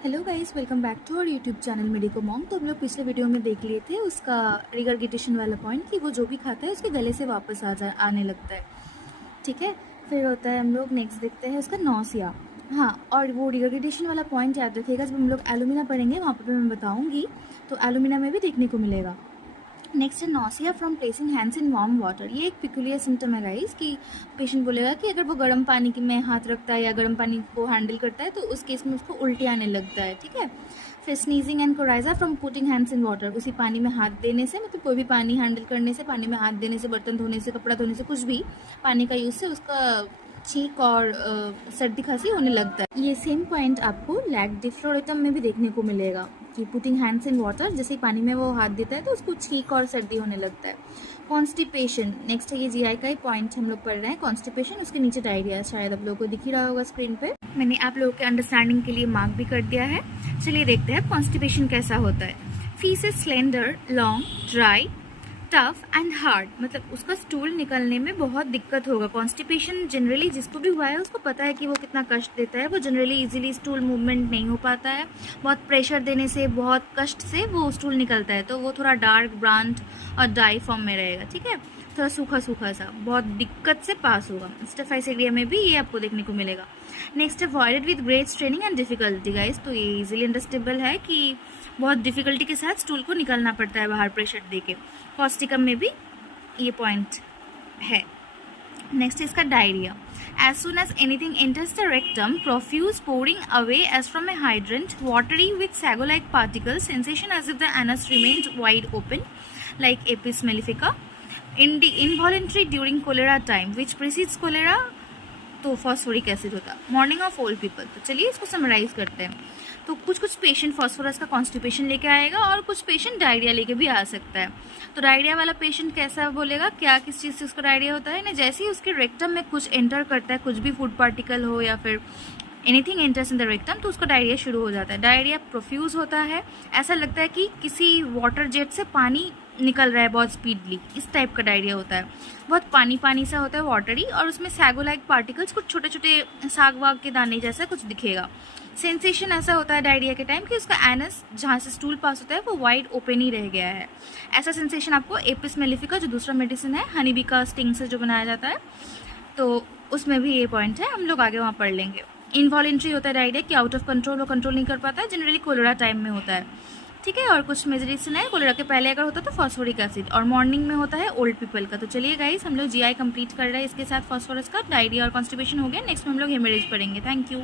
Hello guys, welcome back to our YouTube channel Medico Mom. तो हम लोग पिछले वीडियो में देख लिए थे उसका रिगर्गिटेशन वाला पॉइंट कि वो जो भी खाता है उसके गले से वापस आने लगता है। ठीक है, फिर होता है हम लोग नेक्स्ट देखते हैं उसका नौसिया। हाँ, और वो रिगर्गिटेशन वाला पॉइंट याद रखिएगा, जब हम लोग एलुमिना पढ़ेंगे वहाँ पर मैं बताऊँगी, तो एलुमिना में भी देखने को मिलेगा। नेक्स्ट है nausea from placing hands in warm water. ये एक पिकुलियर सिम्टम है गाइस कि पेशेंट बोलेगा कि अगर वो गर्म पानी में हाथ रखता है या गर्म पानी को हैंडल करता है तो उस केस में उसको उल्टी आने लगता है। ठीक है, फिर sneezing and coryza from putting hands in water. उसी पानी में हाथ देने से, मतलब कोई भी पानी हैंडल करने से, पानी में हाथ देने से, बर्तन धोने से, कपड़ा धोने से, कुछ भी पानी का यूज़ से उसका छींक और सर्दी खांसी होने लगता है। ये सेम पॉइंट आपको लैक डिफ्लोरेटम में भी देखने को मिलेगा कि पुटिंग हैंड्स इन वाटर, जैसे पानी में वो हाथ देता है तो उसको छींक और सर्दी होने लगता है। कॉन्स्टिपेशन नेक्स्ट है, ये जीआई का ही पॉइंट हम लोग पढ़ रहे हैं। कॉन्स्टिपेशन, उसके नीचे डायरिया, शायद आप लोगों को दिख ही रहा होगा स्क्रीन पे। मैंने आप लोगों के अंडरस्टैंडिंग के लिए मार्क भी कर दिया है। चलिए देखते हैं कॉन्स्टिपेशन कैसा होता है। Fees is slender, long, dry, tough and hard. मतलब उसका स्टूल निकलने में बहुत दिक्कत होगा। कॉन्स्टिपेशन जनरली जिसको भी हुआ है उसको पता है कि वो कितना कष्ट देता है। वो जनरली इजीली स्टूल मूवमेंट नहीं हो पाता है, बहुत प्रेशर देने से, बहुत कष्ट से वो स्टूल निकलता है। तो वो थोड़ा डार्क ब्राउन और डाई फॉर्म में रहेगा। ठीक है, थोड़ा सूखा सूखा सा, बहुत दिक्कत से पास होगा। स्टेफाइसिडिया में भी ये आपको देखने को मिलेगा। नेक्स्ट है voided with great straining and difficulty. Guys, तो ये इजीली अंडरस्टेबल है कि बहुत डिफिकल्टी के साथ स्टूल को निकलना पड़ता है बाहर प्रेशर देके। कॉस्टिकम में भी ये पॉइंट है। नेक्स्ट इसका diarrhoea. As soon as anything enters the rectum, profuse pouring away as from a hydrant, watery with sago-like particles, sensation as if the anus remained wide open, like apis mellifica. Involuntary during cholera time, which precedes cholera, तो phosphoric acid होता है। Morning of old people. तो चलिए इसको summarise करते हैं। तो कुछ पेशेंट फॉस्फोरस का कॉन्स्टिपेशन लेके आएगा और कुछ पेशेंट डायरिया लेके भी आ सकता है। तो डायरिया वाला पेशेंट कैसा बोलेगा, क्या किस चीज़ से उसका डायरिया होता है ना, जैसे ही उसके रेक्टम में कुछ एंटर करता है, कुछ भी फूड पार्टिकल हो या फिर anything enters in the rectum, तो उसका डायरिया शुरू हो जाता है। डायरिया प्रोफ्यूज होता है, ऐसा लगता है कि किसी वाटर जेट से पानी निकल रहा है बहुत स्पीडली, इस टाइप का डायरिया होता है। बहुत पानी पानी सा होता है, वाटरी, और उसमें सैगो लाइक पार्टिकल्स, कुछ छोटे छोटे साग वाग के दाने जैसा कुछ दिखेगा। सेंसेशन ऐसा होता है डायरिया के टाइम कि उसका एनस जहाँ से स्टूल पास होता है वो वाइड ओपन ही रह गया है। ऐसा सेंसेशन आपको एपिस मेलिफिका, जो दूसरा मेडिसिन है हनी बी का स्टिंग से जो बनाया जाता है, तो उसमें भी ये पॉइंट है, हम लोग आगे वहाँ पढ़ लेंगे। इनवॉलेंट्री होता है डायरिया कि आउट ऑफ कंट्रोल, वो कंट्रोल नहीं कर पाता है, जनरली कोलेरा टाइम में होता है। ठीक है, और कुछ मेडिसिन है कोलेरा के पहले अगर होता तो फॉस्फोरिक एसिड, और मॉर्निंग में होता है ओल्ड पीपल का। तो चलिए गाइस, हम लोग जीआई कंप्लीट कर रहे हैं इसके साथ। फॉस्फोरस का डायरिया और कॉन्स्टिपेशन हो गया। नेक्स्ट में हम लोग हेमरेज पढ़ेंगे। Thank you.